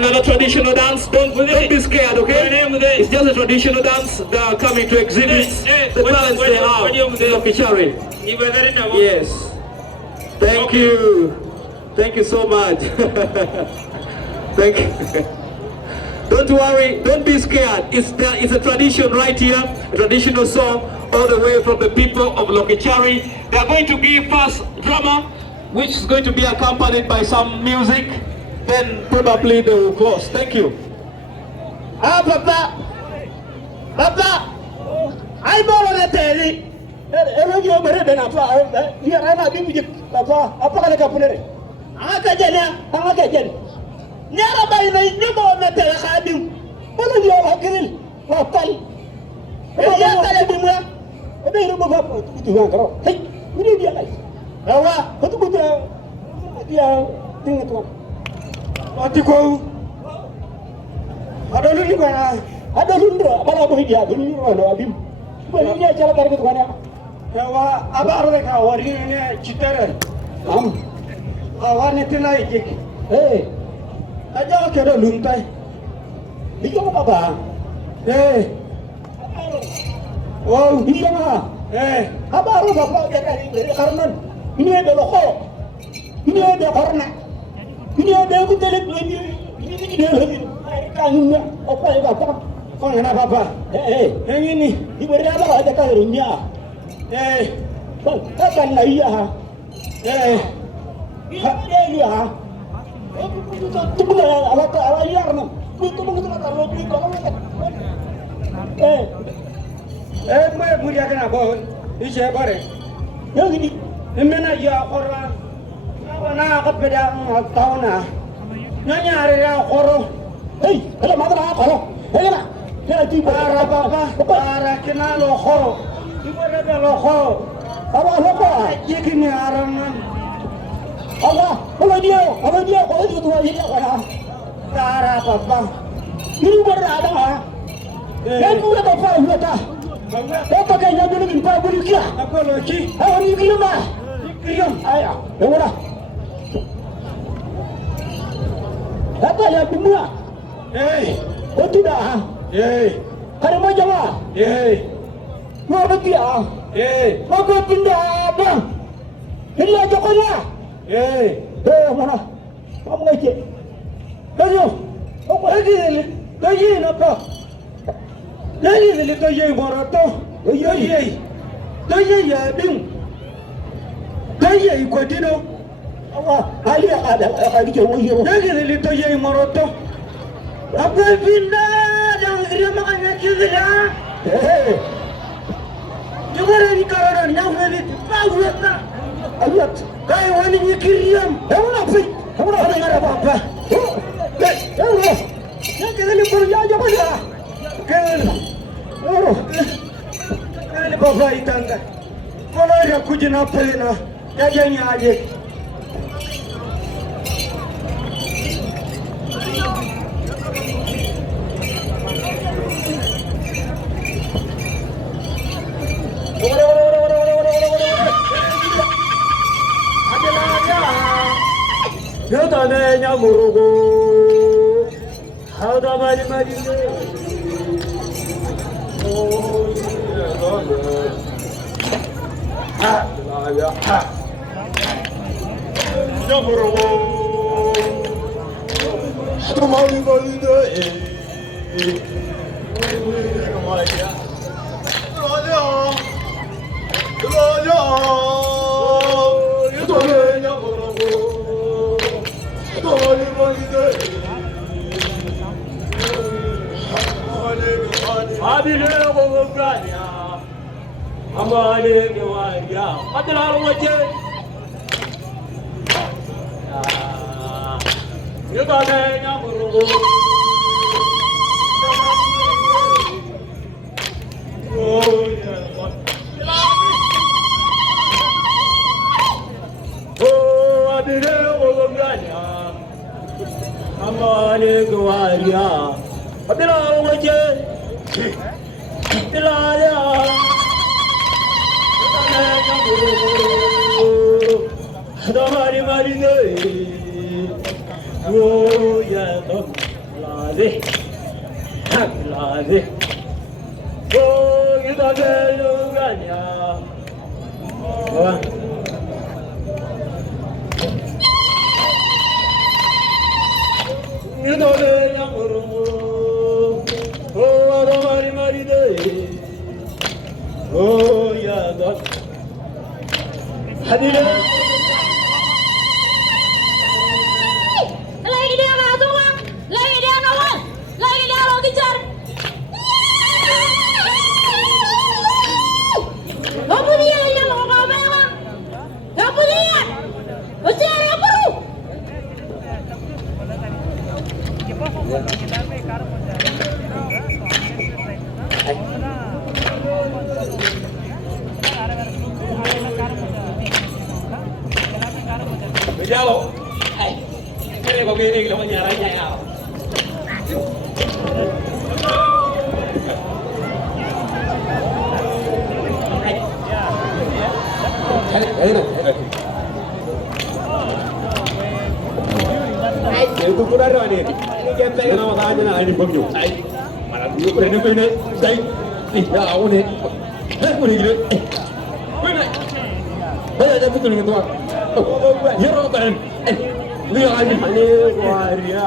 Another traditional dance. Don't be scared, okay? It's just a traditional dance. They are coming to exhibit the talents they have in Lokichari. Yes. Thank you. Thank you so much. Thank you. Don't worry. Don't be scared. It's a tradition right here. A traditional song all the way from the people of Lokichari. They are going to give us drama, which is going to be accompanied by some music. Then probably they will close. Thank you. Papa, I borrow the telly. Every year, better than a flower. Here I might be with you, Papa. Papa, like a punere. I can get never by the new moment that I do. What are you all killing? What tell? I may remove up to your Hey, we need your life. What about the thing at all? Atiko ada lulu kana ada lulu bala bo hidia lulu no abim ko ni ya chala target kana yawa abar ka wari ne chitere awani tilai jik aja ke do luntai bijo baba oh bijo ma abaru baba ke kari karnan ini ada loko ini ada karna ini ada aku telek ini dia lagi kannya apa ya bapak kau kenapa papa yang ini diberi apa aja karunya kapan lagi ya dia itu bukan ala yarna itu mungkin kalau itu mau mulia kenapa ini siapa deh yang ini mana ya orang na ka peda tauna nanya area koro hey hele madara koro hele na hele ti para baba para kinalo koro ibore be lo koro aba lo ko yekini aran Allah dia ko itu tuwa ini kana para baba ini berada ha dan buat apa huta apa kayaknya dulu minta bulu kia apa loki hari ini mah kirim aya ora apa yang semua? Oh tidak? Karena macam mau pergi mau pindah apa? Ini aja kau ya? Mana? Kamu ngecek? Kamu? Apa lagi ni? Kaji apa? Lagi ni kaji barato. Kaji ya bing. Kaji ikut dino. Ali ada jauh jauh. Lagi itu yang moroto. Apa pindah yang dia makannya juga. Juga dari karangan yang beli tahu tak? Ayat. Kau wani nyikiriam. Kamu apa? Kamu ada nggak apa-apa? Yang kita ni kerja aja pada. Kau bapa itanda. Kalau ada kucing apa na? Jadinya aja. Yodanya murugo, hada mari mari. Oh, ya murugo, hada mari mari deh. Amale kewaya, adalah wajah. Yo kadenya murugo. Oh, adile oganya. Amale kewaya, adalah wajah. Tilaya. Mari mari deh, oh ya. Abdulaziz. Abdulaziz. Oh, kita berjaya. Wah. Kita berjaya murmu. Oh, ada mari deh. Oh, ya God. Hadirin. Lagi dia ngatungan, lagi dia nawal, lagi dia mau kejar. Kamu dia yang mau kamu kamu dia, usia apa lu? Jalo. Hai. Ini kok gini kalau nyaranya ya. Itu kurang ada ni. Ini kita yang nama sahaja nak ada baju. Mana dulu pernah ni. Saya. Ya awak ni. Boleh gila. Mana? Mana ada betul dengan tuan. Ya Robin. Lihat ni mana waria.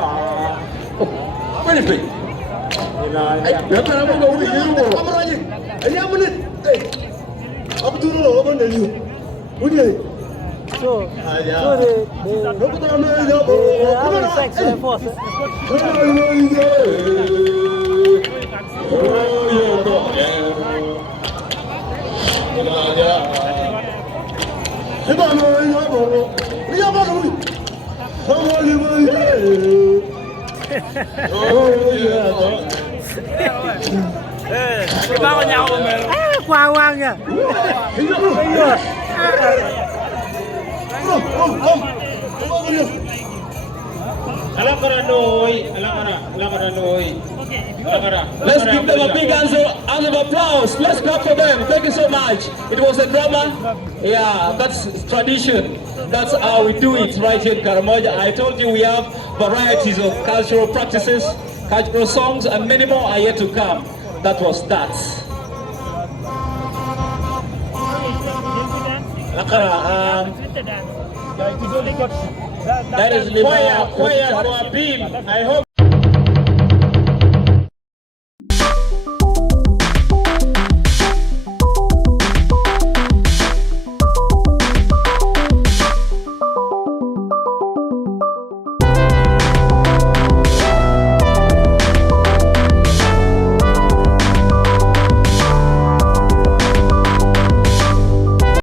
Mana pergi? Ya kenapa kau ni hero? Kamu lagi. Ya mana? Apa tu lo? Apa ni? Boleh. So Aku tak mahu jawab. Army Sex Air Force. Bao nhau mà Quang quang nha. alam kara noi Let's give them a big hand of applause. Let's clap for them. Thank you so much. It was a drama. Yeah, that's tradition. That's how we do it right here in Karamoja. I told you we have varieties of cultural practices, cultural songs, and many more are yet to come. That was that. That is choir for a beam. I hope